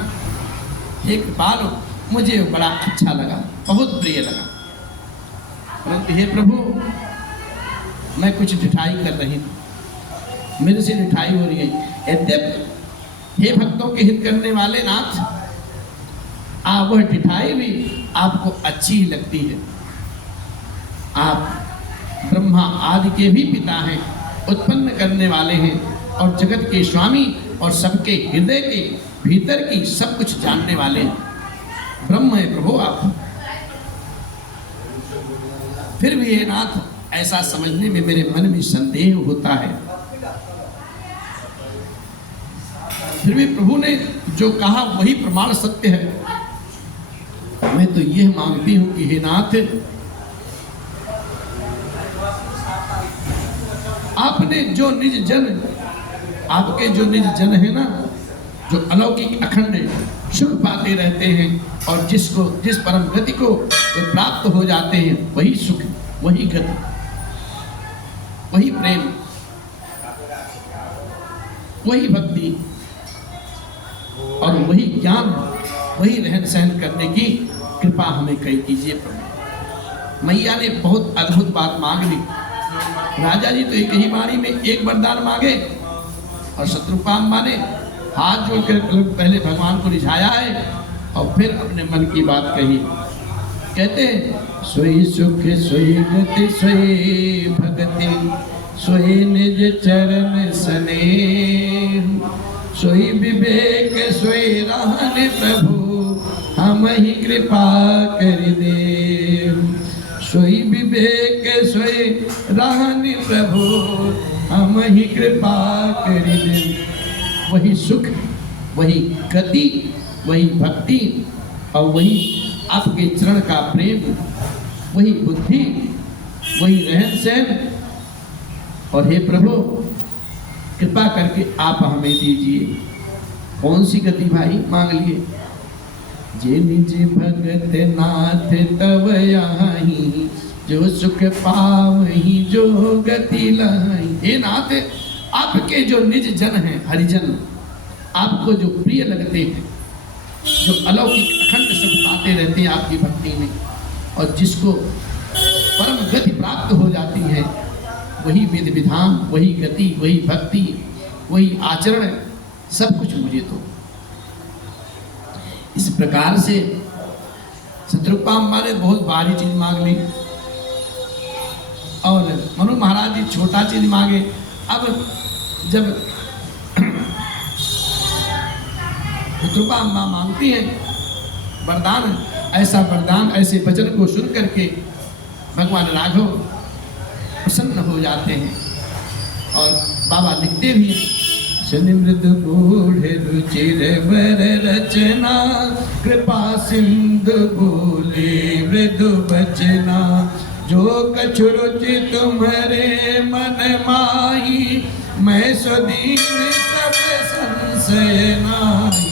एक बाल मुझे बड़ा अच्छा लगा, बहुत प्रिय लगा, परंतु हे प्रभु मैं कुछ ढिठाई कर रही हूँ, मेरे से ढिठाई हो रही है। यद्यपि हे भक्तों के हित करने वाले नाथ, आप वह ढिठाई भी आपको अच्छी ही लगती है। आप ब्रह्मा आदि के भी पिता हैं, उत्पन्न करने वाले हैं और जगत के स्वामी और सबके हृदय के भीतर की सब कुछ जानने वाले हैं, ब्रह्म है प्रभु आप। फिर भी हे नाथ, ऐसा समझने में मेरे मन में संदेह होता है। फिर भी प्रभु ने जो कहा वही प्रमाण सत्य है। मैं तो यह मांगती हूं कि हे नाथ, आपने जो निज जन, आपके जो निज जन है ना, जो अलौकिक अखंड सुख पाते रहते हैं और जिसको, जिस परम गति को प्राप्त हो जाते हैं, वही सुख, वही गति, वही प्रेम, वही भक्ति और वही ज्ञान, वही रहन सहन करने की कृपा हमें कई कीजिए प्रभु। मैया ने बहुत अद्भुत बात मांग ली। राजा जी तो एक ही बाणी में एक वरदान मांगे और शत्रुपाम्बा ने हाथ जोड़कर पहले भगवान को रिझाया है और फिर अपने मन की बात कही। कहते हैं सोई सुख सोई गति सोई भगति सोई निज चरण स्नेह सोई विवेक सोई रहन प्रभु हम ही कृपा कर दे। सोई विवेक सोई रहन प्रभु हम ही कृपा कर दे। वही सुख वही गति वही भक्ति और वही आपके चरण का प्रेम वही बुद्धि वही रहन सहन। और हे प्रभु कृपा करके आप हमें दीजिए। कौन सी गति भाई मांग लिए? जे निज भगत नाथ तव आही जो सुख पावही जो गति लाई। हे नाथ आपके जो निज जन हैं हरिजन आपको जो प्रिय लगते हैं जो अलौकिक अखंड सुख पाते रहते हैं आपकी भक्ति में और जिसको परम गति प्राप्त हो जाती है वही विधि विधान वही गति वही भक्ति वही आचरण सब कुछ मुझे तो। इस प्रकार से शत्रुपाम्बा ने बहुत भारी चीज मांग ली और मनु महाराज जी छोटा चीज मांगे। अब जब शत्रुपाम्बा मांगती है वरदान ऐसा वरदान ऐसे वचन को सुन करके भगवान राघव प्रसन्न हो जाते हैं और बाबा लिखते भी हैं शनि मृदु गूढ़ रुचिर वर रचना कृपा सिंधु बोले मृदु बचना जो कछु रुचि तुम्हारे मन माही मैं स्वदीन सब संशय नाही।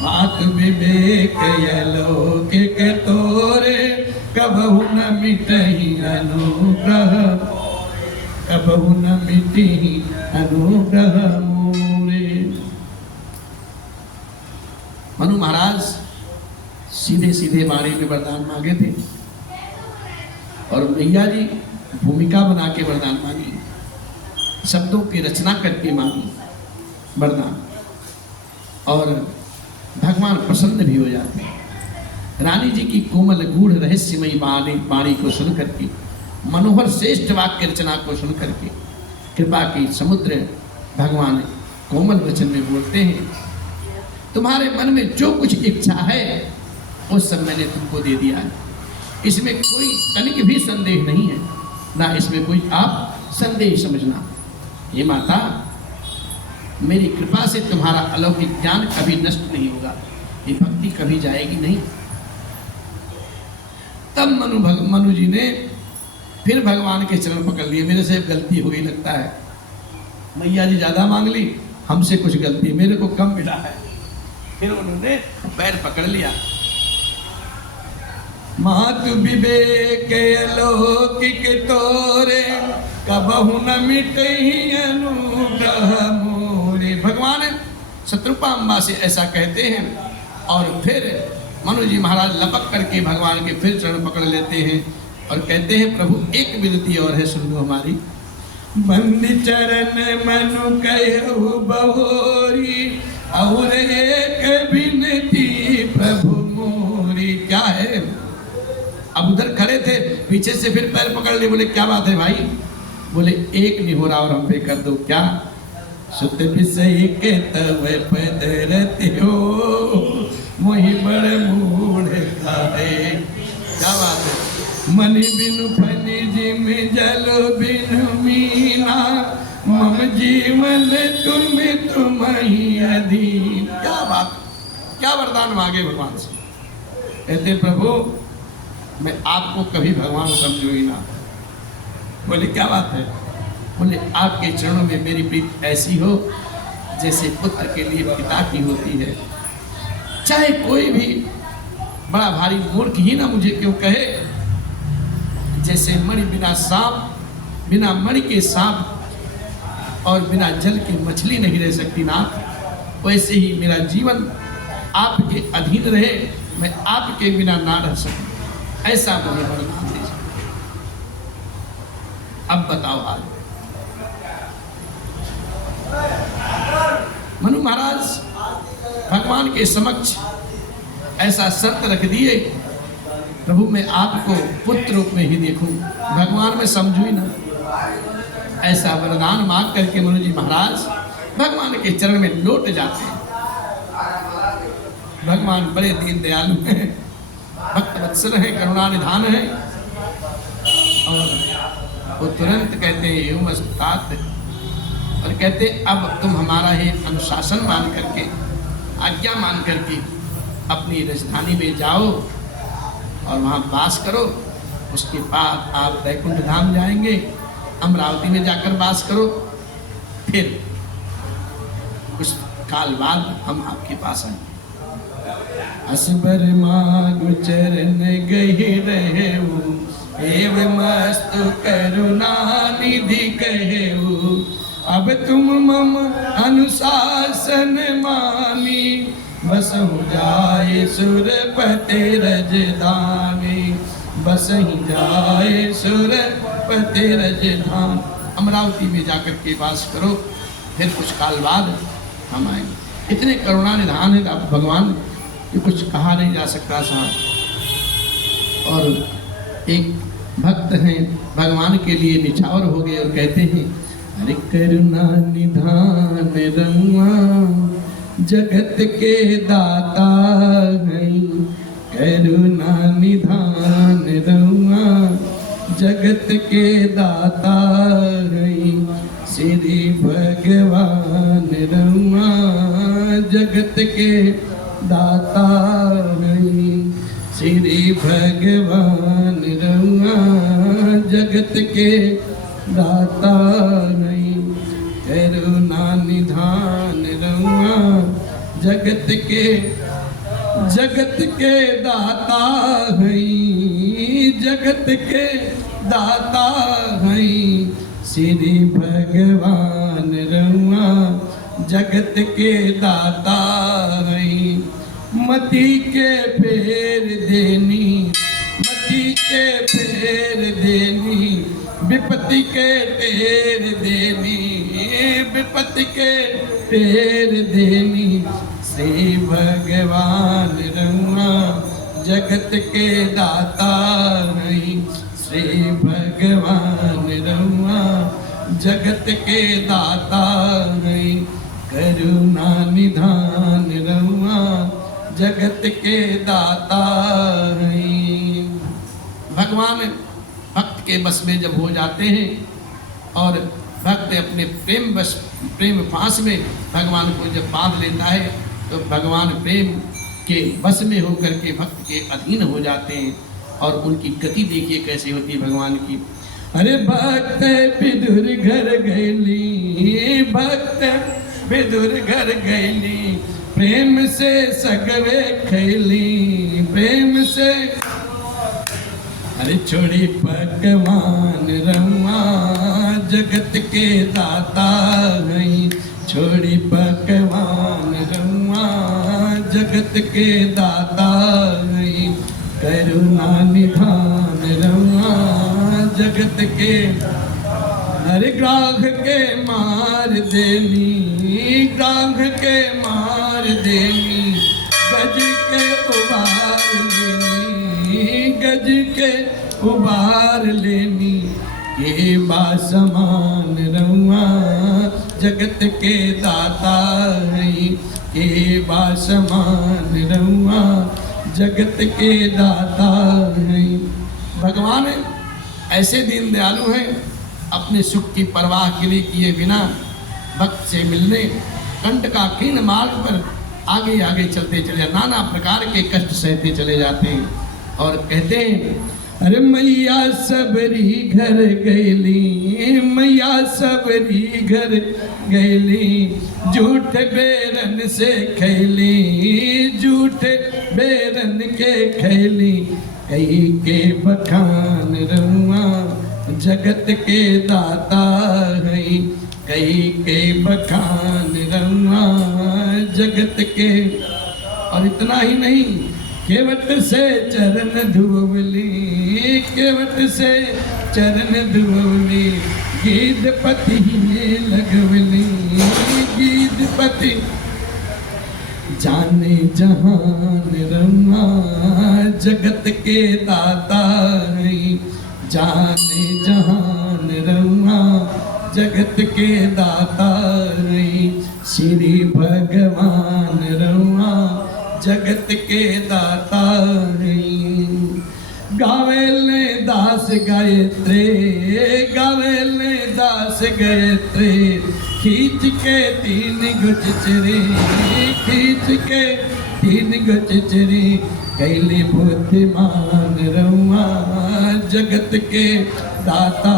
मात विवेक अलौकिक तोरे कबहु न मिटहि अनुग्रह कबहु न मिटहि अनुग्रह मोरे। मनु महाराज सीधे सीधे वाणी में वरदान मांगे थे और मैया जी भूमिका बना के वरदान मांगी शब्दों की रचना करके मांगी वरदान और भगवान प्रसन्न भी हो जाते हैं। रानी जी की कोमल गूढ़ रहस्यमयी वाणी को सुन करके मनोहर श्रेष्ठ वाक्य रचना को सुन करके कृपा की समुद्र भगवान कोमल वचन में बोलते हैं तुम्हारे मन में जो कुछ इच्छा है वो सब मैंने तुमको दे दिया है। इसमें कोई तनिक भी संदेह नहीं है ना इसमें कोई आप संदेह समझना। ये माता मेरी कृपा से तुम्हारा अलौकिक ज्ञान कभी नष्ट नहीं होगा ये भक्ति कभी जाएगी नहीं। तब मनु जी ने फिर भगवान के चरण पकड़ लिए। मेरे से गलती हो गई लगता है मैया जी ज्यादा मांग ली हमसे कुछ गलती मेरे को कम मिला है। फिर उन्होंने पैर पकड़ लिया। मातु विवेक अलौकिक तोरे कबहु न मिटहि अनुग्रह मोरे। भगवान शत्रुपाम्बा से ऐसा कहते हैं और फिर मनु जी महाराज लपक करके भगवान के फिर चरण पकड़ लेते हैं और कहते हैं प्रभु एक विनती और है सुन लो हमारी। बंदी चरण मनु कहु बहोरी और एक विनती प्रभु मोरी। क्या है? अब उधर खड़े थे पीछे से फिर पैर पकड़ लिए। बोले क्या बात है भाई? बोले एक नहीं हो रहा और हम पे कर दो। क्या? सुत विषय के तब पदरति हो मोहि बड़ मूढ़ खाए। क्या बात है? मनि बिनु फनि जिम जल बिनु मीना मम जीवन तुम ही अधीन। क्या बात, क्या वरदान मांगे भगवान से। कहते प्रभु मैं आपको कभी भगवान समझू ही ना। बोले क्या बात है? बोले आपके चरणों में मेरी प्रीति ऐसी हो जैसे पुत्र के लिए पिता की होती है। चाहे कोई भी बड़ा भारी मूर्ख ही ना मुझे क्यों कहे, जैसे मणि बिना सांप बिना मणि के सांप और बिना जल की मछली नहीं रह सकती ना, वैसे ही मेरा जीवन आपके अधीन रहे, मैं आपके बिना ना रह सकूं। ऐसा मुझे वरदान दीजिए। अब बताओ हाल। मनु महाराज भगवान के समक्ष ऐसा शर्त रख दिए, प्रभु मैं आपको पुत्र रूप में ही देखूं, भगवान में समझू ही ना। ऐसा वरदान मांग करके मनु जी महाराज भगवान के चरण में लौट जाते हैं। भगवान बड़े दीन दयालु हैं, भक्त वत्सल हैं, करुणा निधान है। और वो तुरंत कहते हैं मस्तात, और कहते अब तुम हमारा ही अनुशासन मान करके, आज्ञा मान करके अपनी राजधानी में जाओ और वहाँ वास करो। उसके बाद आप वैकुंठ धाम जाएंगे, अमरावती में जाकर वास करो, फिर कुछ काल बाद हम आपके पास आएंगे। असबर मागु चरण गहि रहेऊ, एव मस्तु करुणा निधि कहेऊ। अब तुम मम अनुशासन मानी, बसहु जाए सुरपति रजधानी। बसहि जाए सुरपति रजधान। अमरावती में जाकर के वास करो, फिर कुछ काल बाद हम आएंगे। इतने करुणा निधान है आप भगवान कि कुछ कहा नहीं जा सकता साहब। और एक भक्त हैं, भगवान के लिए निछावर हो गए और कहते हैं, अरे करुणा निधान रउआ जगत के दाता है। करुणा निधान रउआ जगत के दाता है। श्री भगवान रउआ जगत के दाता है। श्री भगवान रउआ जगत के दाता नहीं। करुणा निधान रउआ जगत के दाता है। जगत के दाता है। श्री भगवान रउआ जगत के दाता है। मति के फेर देनी, मति के फेर देनी, विपत्ति के टेर देनी, विपत्ति के टेर देनी। श्री भगवान रउआ जगत के दाता है। श्री भगवान रउआ जगत के दाता है। करुणा निधान रउआ जगत के दाता है। भगवान भक्त के बस में जब हो जाते हैं और भक्त अपने प्रेम पास में भगवान को जब बांध लेता है, तो भगवान प्रेम के बस में होकर के भक्त के अधीन हो जाते हैं। और उनकी गति देखिए कैसी होती है भगवान की। अरे भक्त विदुर घर गैली, भक्त विदुर घर गैली, प्रेम से सगवे खैली, प्रेम से। अरे छोड़ी पकवान रउआ जगत के दाता है। छोड़ी पकवान रउआ जगत के दाता है। करुणा निधान रउआ जगत के। अरे ग्राह के मार देनी, ग्राह के मार देनी, गज के उबार लेनी, गज के उबार लेनी। ये बासमान रउआ जगत के दाता है। ये बासमान रउआ जगत के दाता है। भगवान ऐसे दीन दयालु हैं, अपने सुख की परवाह के लिए किए बिना भक्त से मिलने कंठ का कीर्ण मार्ग पर आगे आगे चलते चले, नाना प्रकार के कष्ट सहते चले जाते हैं। और कहते हैं, अरे मैया सबरी घर गैली, मैया सबरी घर गैली, झूठ बेरन से खैली, झूठ बेरन के खैली। कई के बखान रउआ जगत के दाता है। कई के बखान रउआ जगत के। और इतना ही नहीं, केवट से चरण धुवली, केवट से चरण धुवली गीधपति लगवली गीधपति जाने जहान रमा जगत के दाता जाने जहान रमा जगत के दाता श्री भगवान रमा जगत के दाता गावेले दास गायत्रे गावेले दास गायत्रे खींच के तीन गुचचरे खींच के तीन गुचचरे कैले बुद्धिमान रहुआ जगत के दाता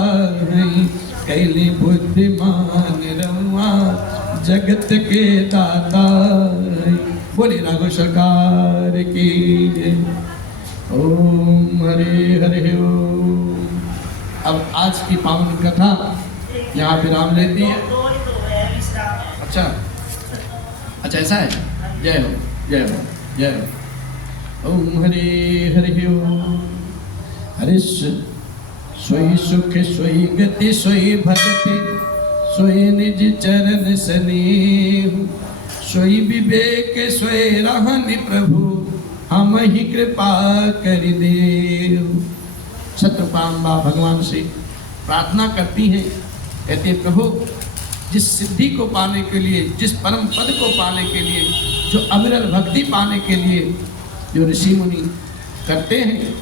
हैं कैले बुद्धिमान रहुआ जगत के दाता हैं। बोले राघव सरकार की जय। ओम हरे हरे ओम। अब आज की पावन कथा यहाँ विराम लेती है। अच्छा अच्छा ऐसा है। जय हो जय हो जय हो। ओम हरे हरे ओम। हरे सोई सुख सोई गति सोई भक्ति सोई निज चरण स्नेह सोई विवेक सोई रहनि प्रभु हम ही कृपा कर दे। सत्यपाम्बा भगवान से प्रार्थना करती हैं, कहते प्रभु जिस सिद्धि को पाने के लिए जिस परम पद को पाने के लिए जो अविरल भक्ति पाने के लिए जो ऋषि मुनि करते हैं,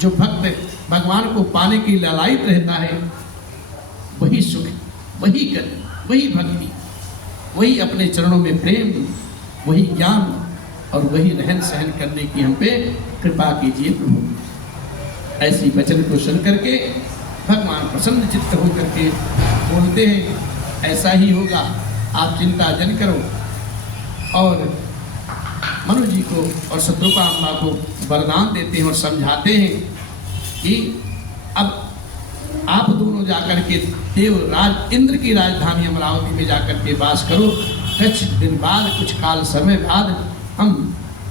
जो भक्त भगवान को पाने की लालायित रहता है, वही सुख वही गति वही भक्ति वही अपने चरणों में प्रेम वही ज्ञान और वही रहन सहन करने की हम पे कृपा कीजिए प्रभु। ऐसी वचन को सुन करके भगवान प्रसन्न चित्त होकर के बोलते हैं ऐसा ही होगा, आप चिंता जन करो। और मनु जी को और शत्रुपा अम्मा को वरदान देते हैं और समझाते हैं कि अब आप दोनों जाकर के देवराज इंद्र की राजधानी अमरावती में जाकर के वास करो। कुछ दिन बाद कुछ काल समय बाद हम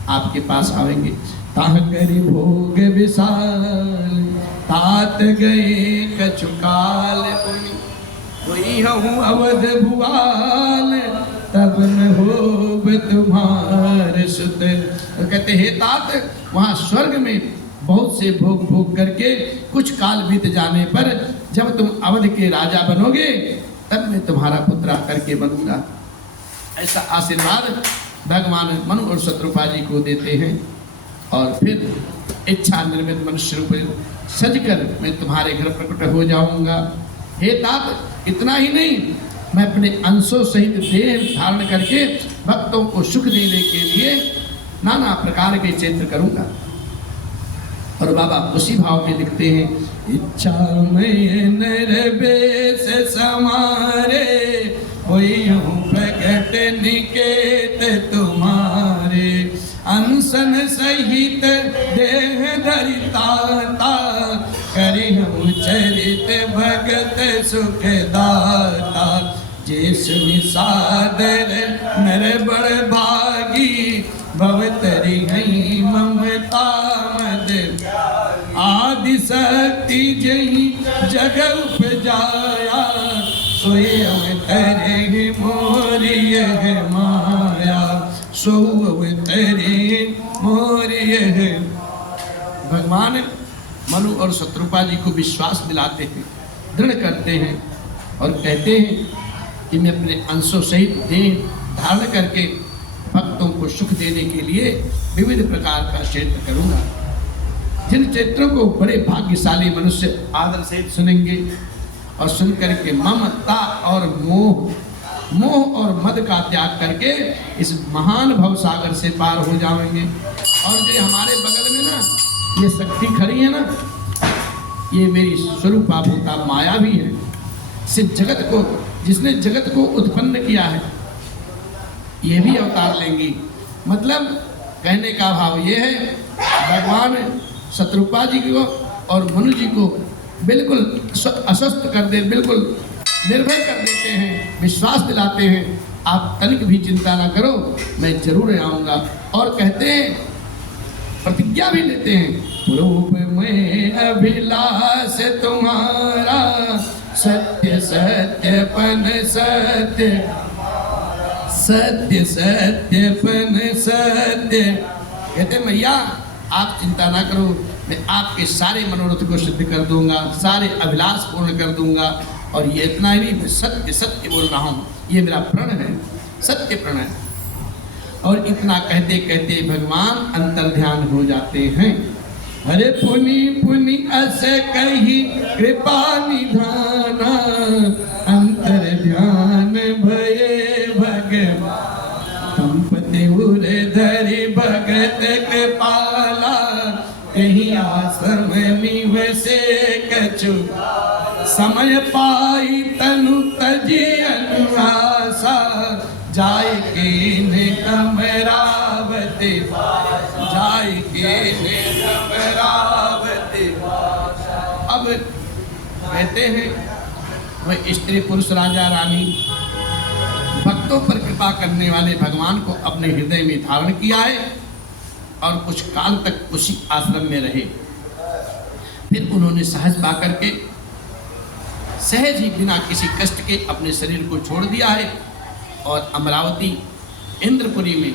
आपके पास आवेंगे। ताह करी भोग विशाल तात गए कछुकाल कोई हूँ अवध भुआल तब न हो तुम्हारे सुत। तो कहते हे तात वहाँ स्वर्ग में बहुत से भोग भोग करके कुछ काल बीत जाने पर जब तुम अवध के राजा बनोगे तब मैं तुम्हारा पुत्र आकर के बनूंगा। ऐसा आशीर्वाद भगवान मनु और शत्रुपा जी को देते हैं। और फिर इच्छा निर्मित मनुष्य रूप सजकर मैं तुम्हारे घर प्रकट हो जाऊंगा। हे तात इतना ही नहीं, मैं अपने अंशों सहित देह धारण करके भक्तों को सुख देने के लिए नाना प्रकार के चित्र करूंगा। और बाबा उसी भाव में लिखते हैं इच्छा में नरवेश समारे होई हूँ प्रकट निकेत तुम्हारे अनशन सहित देह धरिता करी हूँ चरित भगत सुख दाता जिस निसादर नर बड़ भागी भवतरी हई ममता मद आदि शक्ति जही जग उपजाया सोए अवतरे मोरिय माया सो अवतरे मोरिय। भगवान मनु और शत्रुपा जी को विश्वास दिलाते हैं, दृढ़ करते हैं और कहते हैं कि मैं अपने अंशों सहित देह धारण करके भक्तों को सुख देने के लिए विविध प्रकार का क्षेत्र करूंगा। जिन क्षेत्रों को बड़े भाग्यशाली मनुष्य आदर सहित सुनेंगे और सुन करके ममता और मोह और मद का त्याग करके इस महान भव सागर से पार हो जाएंगे। और जो हमारे बगल में ना ये शक्ति खड़ी है ना, ये मेरी स्वरूपा भूता माया भी है। सिर्फ जगत को जिसने जगत को उत्पन्न किया है ये भी अवतार लेंगी। मतलब कहने का भाव ये है भगवान शत्रुपा जी को और मनु जी को बिल्कुल अस्वस्थ कर दे, बिल्कुल निर्भर कर देते हैं, विश्वास दिलाते हैं आप तनिक भी चिंता ना करो, मैं जरूर आऊँगा। और कहते हैं प्रतिज्ञा भी लेते हैं रूप में अभिलाष तुम्हारा, सत्य सत्यपन सत्य, सत्य सत्यपन सत्य। कहते मैया आप चिंता ना करो, मैं आपके सारे मनोरथ को सिद्ध कर दूंगा, सारे अभिलाष पूर्ण कर दूंगा। और ये इतना ही नहीं, मैं सत्य सत्य बोल रहा हूँ, ये मेरा प्रण है, सत्य प्रण है। और इतना कहते कहते भगवान अंतर्ध्यान हो जाते हैं। अरे पुनि पुनि अस कही कृपा निधाना, अंतर्ध्यान भये भगवान, संपत्ति उर धरि भगत कृपाला, कहीं आश्रम निवसे कछु, समय पाई तनु तजी अनुआसा, जाय के कमरावती, जाय के कमरावती। अब कहते हैं वह स्त्री पुरुष राजा रानी भक्तों पर कृपा करने वाले भगवान को अपने हृदय में धारण किया है और कुछ काल तक उसी आश्रम में रहे। फिर उन्होंने सहज पा करके सहज ही बिना किसी कष्ट के अपने शरीर को छोड़ दिया है और अमरावती इंद्रपुरी में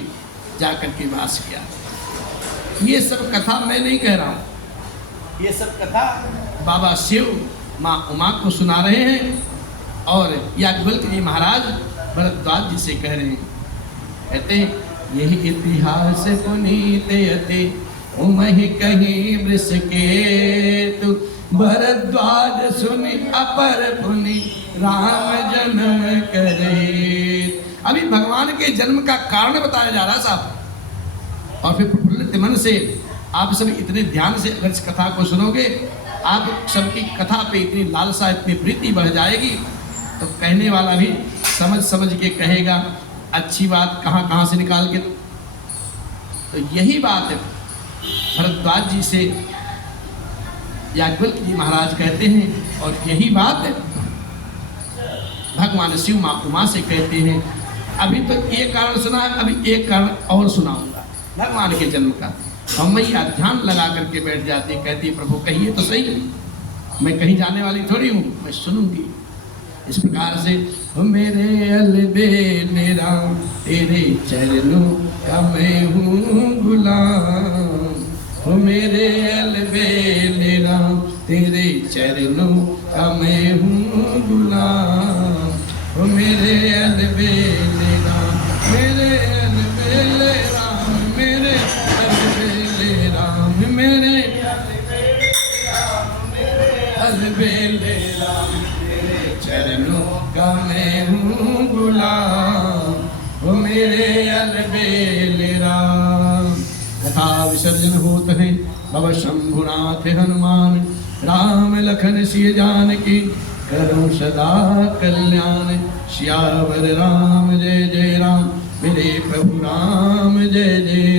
जाकर के वास किया। ये सब कथा मैं नहीं कह रहा हूँ, ये सब कथा बाबा शिव माँ उमा को सुना रहे हैं और याज्ञवल्क्य जी महाराज भरद्वाज जी से कह रहे हैं। कहते हैं यही इतिहास पुनीत यते उमहि कहीं वृष केतु, भरद्वाज सुनि अपर पुनि राम जन्म करे। अभी भगवान के जन्म का कारण बताया जा रहा साहब। और फिर प्रफुल्लित मन से आप सभी इतने ध्यान से अगर इस कथा को सुनोगे, आप सबकी कथा पे इतनी लालसा, इतनी प्रीति बढ़ जाएगी, तो कहने वाला भी समझ समझ के कहेगा अच्छी बात कहाँ कहाँ से निकाल के। तो यही बात है भरद्वाज जी से याज्ञवल्क्य जी महाराज कहते हैं, और यही बात भगवान शिव माँ उमा से कहते हैं। अभी तो एक कारण सुना है, अभी एक कारण और सुनाऊंगा भगवान के जन्म का। हम मैया ध्यान लगा करके बैठ जाती, कहती प्रभु कहिए तो सही, मैं कहीं जाने वाली थोड़ी हूँ, मैं सुनूंगी। इस प्रकार से हो मेरे अलबेले राम, तेरे चरणों का मैं हूँ गुलाम, हो मेरे अलबेले राम, तेरे चरणों का मैं हूँ गुलाम, हो मेरे अलबेले राम, मेरे अलबेले राम, मेरे अलबेले राम, मेरे अलबेले राम, तेरे चरणों का मैं हूँ गुलाम, हो मेरे अलबेले राम। तथा विसर्जन होत है भव शंभुनाथ हनुमान, राम लखन सिय जानकी, करो सदा कल्याण। सियावर राम जय जय राम, मेरे प्रभु राम जय जय